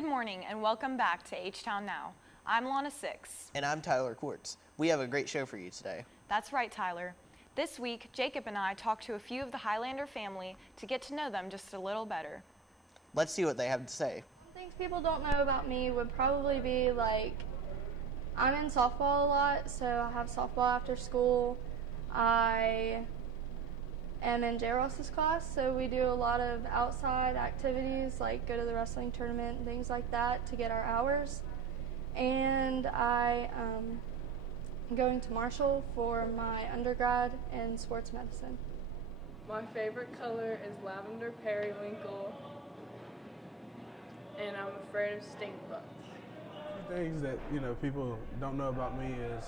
Good morning and welcome back to H-Town Now. I'm Lana Six. And I'm Tyler Quartz. We have a great show for you today. That's right, Tyler. This week, Jacob and I talked to a few of the Highlander family to get to know them just a little better. Let's see what they have to say. Things people don't know about me would probably be like, I'm in softball a lot, so I have softball after school. I am in J. Ross's class, so we do a lot of outside activities like go to the wrestling tournament and things like that to get our hours. And I am going to Marshall for my undergrad in sports medicine. My favorite color is lavender periwinkle, and I'm afraid of stink bugs. Things that people don't know about me is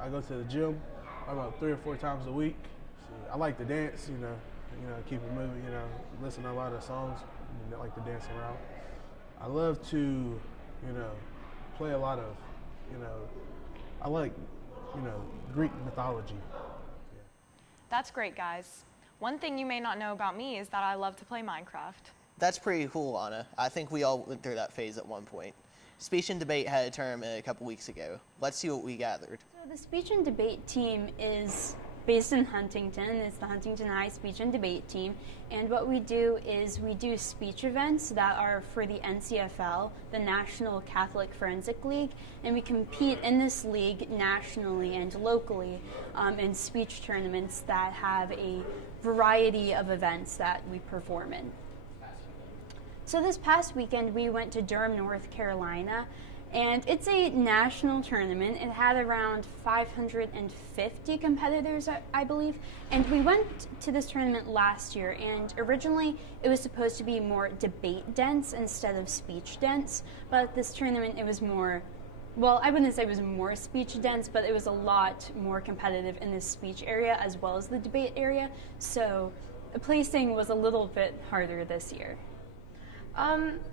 I go to the gym about 3 or 4 times a week. I like to dance, keep it moving, listen to a lot of songs, I like to dance around. I love to, play a lot of, I like, Greek mythology. Yeah. That's great, guys. One thing you may not know about me is that I love to play Minecraft. That's pretty cool, Anna. I think we all went through that phase at one point. Speech and debate had a term a couple weeks ago. Let's see what we gathered. So the speech and debate team is based in Huntington. It's the Huntington High Speech and Debate Team. And what we do is we do speech events that are for the NCFL, the National Catholic Forensic League, and we compete in this league nationally and locally in speech tournaments that have a variety of events that we perform in. So this past weekend we went to Durham, North Carolina, and it's a national tournament. It had around 550 competitors, I believe. And we went to this tournament last year, and originally it was supposed to be more debate dense instead of speech dense. But this tournament, it was more, well, I wouldn't say it was more speech dense, but it was a lot more competitive in the speech area as well as the debate area. So placing was a little bit harder this year.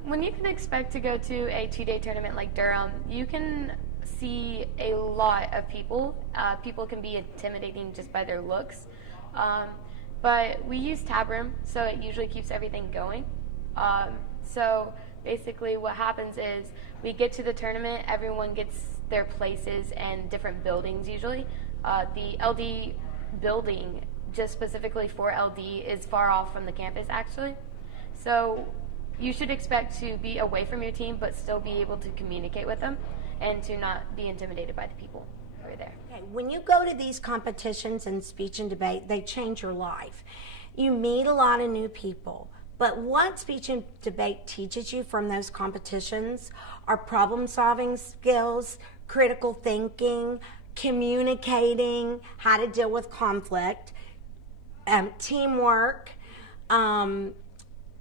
When you can expect to go to a 2-day tournament like Durham, you can see a lot of people. People can be intimidating just by their looks. But we use tab room, so it usually keeps everything going. So basically what happens is we get to the tournament, everyone gets their places and different buildings usually. The LD building, just specifically for LD, is far off from the campus actually. So you should expect to be away from your team, but still be able to communicate with them and to not be intimidated by the people who are there. Okay, when you go to these competitions in speech and debate, they change your life. You meet a lot of new people, but what speech and debate teaches you from those competitions are problem-solving skills, critical thinking, communicating, how to deal with conflict, teamwork.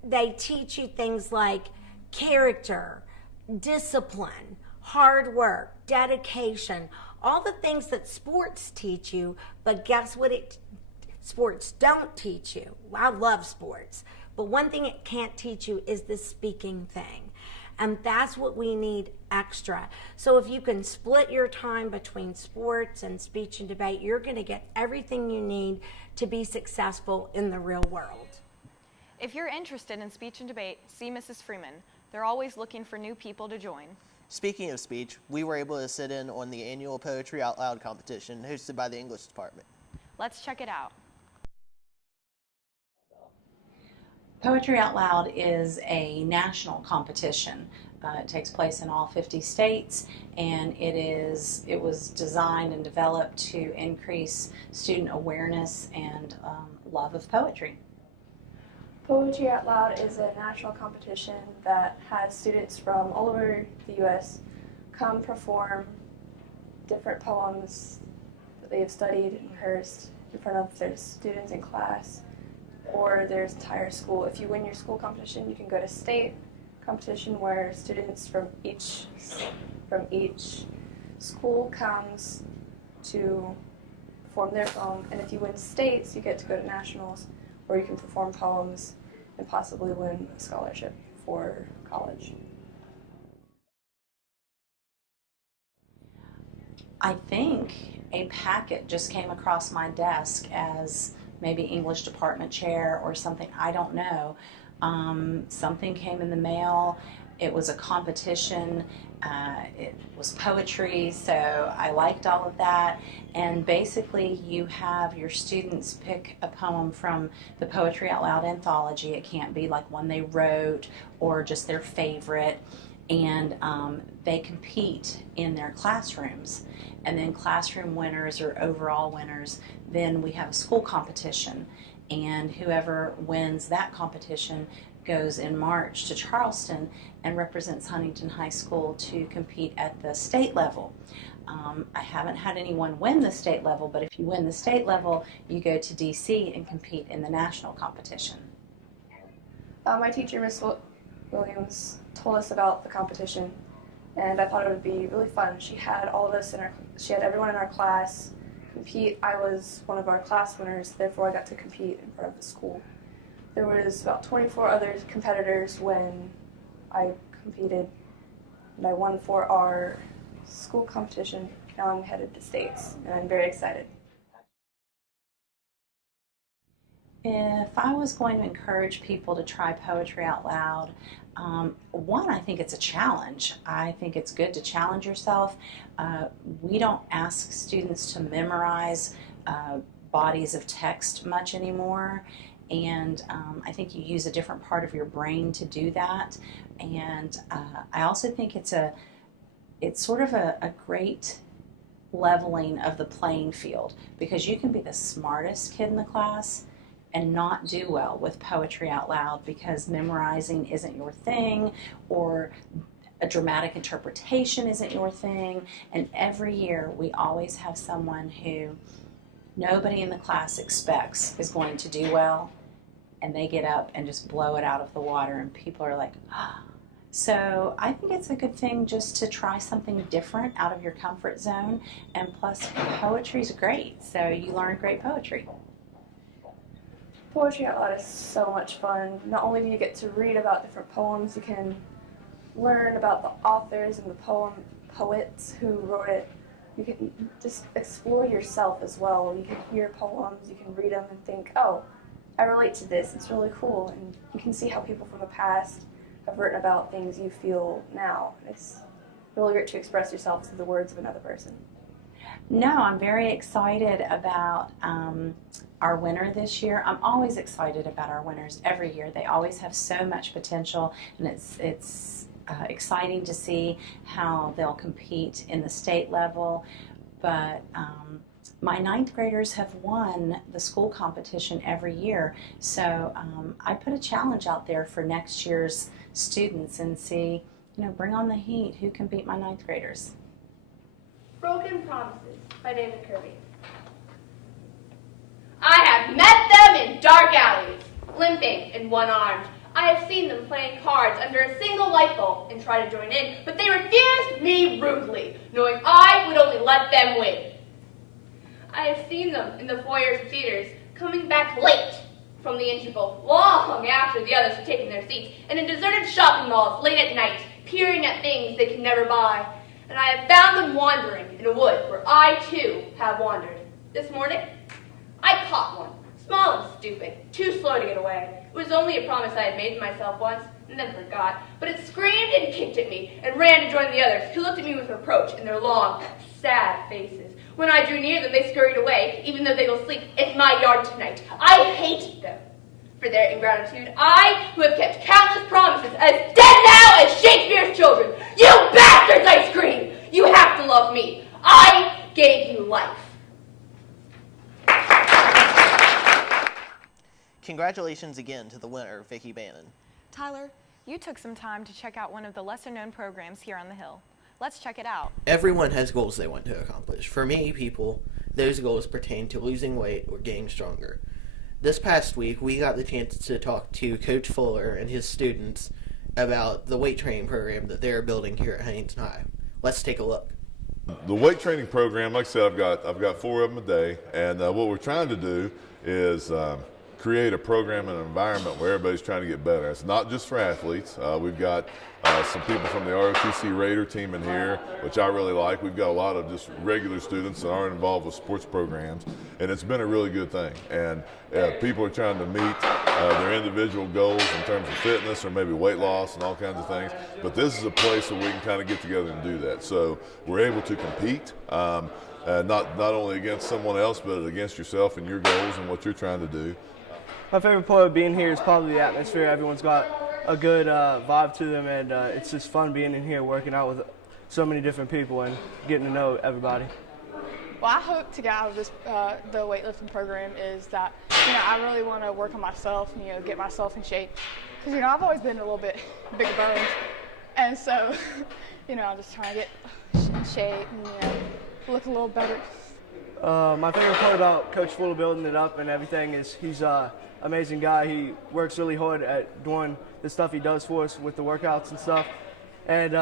They teach you things like character, discipline, hard work, dedication, all the things that sports teach you, but guess what sports don't teach you? I love sports, but one thing it can't teach you is the speaking thing. And that's what we need extra. So if you can split your time between sports and speech and debate, you're going to get everything you need to be successful in the real world. If you're interested in speech and debate, see Mrs. Freeman. They're always looking for new people to join. Speaking of speech, we were able to sit in on the annual Poetry Out Loud competition hosted by the English department. Let's check it out. Poetry Out Loud is a national competition. It takes place in all 50 states, and it was designed and developed to increase student awareness and love of poetry. Poetry Out Loud is a national competition that has students from all over the U.S. come perform different poems that they have studied and rehearsed in front of their students in class or their entire school. If you win your school competition, you can go to state competition where students from each school comes to perform their poem. And if you win states, you get to go to nationals, where you can perform poems and possibly win a scholarship for college. I think a packet just came across my desk as maybe English department chair or something, I don't know, Something came in the mail. It was a competition. It was poetry, so I liked all of that. And basically, you have your students pick a poem from the Poetry Out Loud anthology. It can't be like one they wrote or just their favorite. And they compete in their classrooms. And then classroom winners or overall winners, then we have a school competition. And whoever wins that competition goes in March to Charleston and represents Huntington High School to compete at the state level. I haven't had anyone win the state level, but if you win the state level, you go to DC and compete in the national competition. My teacher, Miss Williams, told us about the competition, and I thought it would be really fun. She had all of us she had everyone in our class compete. I was one of our class winners, therefore I got to compete in front of the school. There was about 24 other competitors when I competed, and I won for our school competition. Now I'm headed to states, and I'm very excited. If I was going to encourage people to try Poetry Out Loud, one, I think it's a challenge. I think it's good to challenge yourself. We don't ask students to memorize bodies of text much anymore. And I think you use a different part of your brain to do that. And I also think it's sort of a great leveling of the playing field, because you can be the smartest kid in the class and not do well with Poetry Out Loud because memorizing isn't your thing, or a dramatic interpretation isn't your thing. And every year we always have someone who nobody in the class expects is going to do well, and they get up and just blow it out of the water, and people are like, ah. So I think it's a good thing just to try something different out of your comfort zone, and plus poetry's great, so you learn great poetry. Poetry Out Loud is so much fun. Not only do you get to read about different poems, you can learn about the authors and the poets who wrote it. You can just explore yourself as well. You can hear poems, you can read them and think, oh, I relate to this, it's really cool. And you can see how people from the past have written about things you feel now. It's really great to express yourself through the words of another person. No, I'm very excited about our winner this year. I'm always excited about our winners every year. They always have so much potential, and it's exciting to see how they'll compete in the state level. But my ninth graders have won the school competition every year, so I put a challenge out there for next year's students and see, bring on the heat. Who can beat my ninth graders? Broken Promises by David Kirby. I have met them in dark alleys, limping and one-armed. I have seen them playing cards under a single light bulb and try to join in, but they refused me rudely, knowing I would only let them win. I have seen them in the foyers of theaters, coming back late from the interval, long after the others have taken their seats, and in deserted shopping malls late at night, peering at things they can never buy. And I have found them wandering in a wood where I, too, have wandered. This morning, I caught one, small and stupid, too slow to get away. It was only a promise I had made to myself once, and then forgot. But it screamed and kicked at me, and ran to join the others, who looked at me with reproach in their long, sad faces. When I drew near them, they scurried away, even though they will sleep in my yard tonight. I hate them for their ingratitude. I, who have kept countless promises, as dead now as Shakespeare's children. You bastards, I scream! You have to love me. I gave you life. Congratulations again to the winner, Vicki Bannon. Tyler, you took some time to check out one of the lesser-known programs here on the Hill. Let's check it out. Everyone has goals they want to accomplish. For many people, those goals pertain to losing weight or getting stronger. This past week, we got the chance to talk to Coach Fuller and his students about the weight training program that they're building here at Huntington High. Let's take a look. The weight training program, like I said, I've got 4 of them a day, and what we're trying to do is create a program and an environment where everybody's trying to get better. It's not just for athletes. We've got some people from the ROTC Raider team in here, which I really like. We've got a lot of just regular students that aren't involved with sports programs, and it's been a really good thing. And people are trying to meet their individual goals in terms of fitness or maybe weight loss and all kinds of things. But this is a place where we can kind of get together and do that. So we're able to compete, not only against someone else, but against yourself and your goals and what you're trying to do. My favorite part of being here is probably the atmosphere. Everyone's got a good vibe to them, and it's just fun being in here working out with so many different people and getting to know everybody. Well, I hope to get out of this the weightlifting program is that I really want to work on myself, get myself in shape, because I've always been a little bit bigger boned, and so I'm just trying to get in shape and look a little better. My favorite part about Coach Fuller building it up and everything is he's an amazing guy. He works really hard at doing the stuff he does for us with the workouts and stuff, and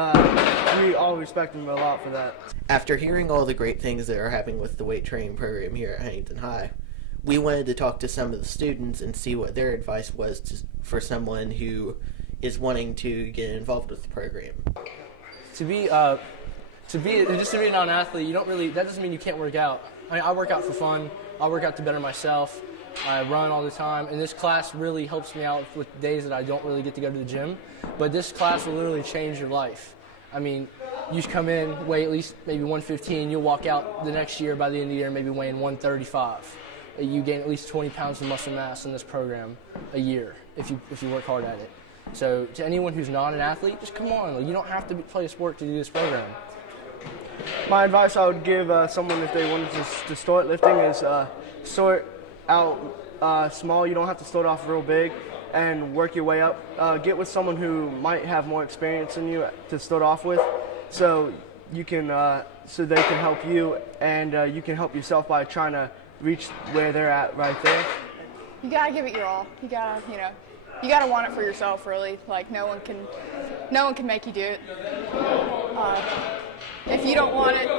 we all respect him a lot for that. After hearing all the great things that are happening with the weight training program here at Huntington High, we wanted to talk to some of the students and see what their advice was for someone who is wanting to get involved with the program. To be just a non-athlete, that doesn't mean you can't work out. I mean, I work out for fun. I work out to better myself. I run all the time, and this class really helps me out with days that I don't really get to go to the gym. But this class will literally change your life. I mean, you come in, weigh at least maybe 115, you'll walk out the next year by the end of the year maybe weighing 135. You gain at least 20 pounds of muscle mass in this program a year if you work hard at it. So to anyone who's not an athlete, just come on. You don't have to play a sport to do this program. My advice I would give someone if they wanted to start lifting is start out small. You don't have to start off real big and work your way up. Get with someone who might have more experience than you to start off with, so you can so they can help you and you can help yourself by trying to reach where they're at right there. You gotta give it your all. You gotta want it for yourself, really. Like no one can make you do it. If you don't want it,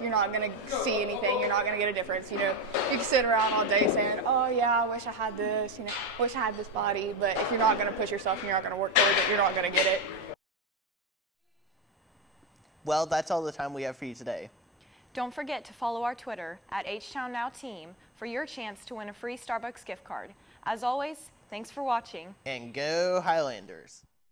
you're not gonna see anything. You're not gonna get a difference. You can sit around all day saying, "Oh yeah, I wish I had this. I wish I had this body." But if you're not gonna push yourself and you're not gonna work towards it, you're not gonna get it. Well, that's all the time we have for you today. Don't forget to follow our Twitter at HTownNowTeam for your chance to win a free Starbucks gift card. As always, thanks for watching. And go Highlanders.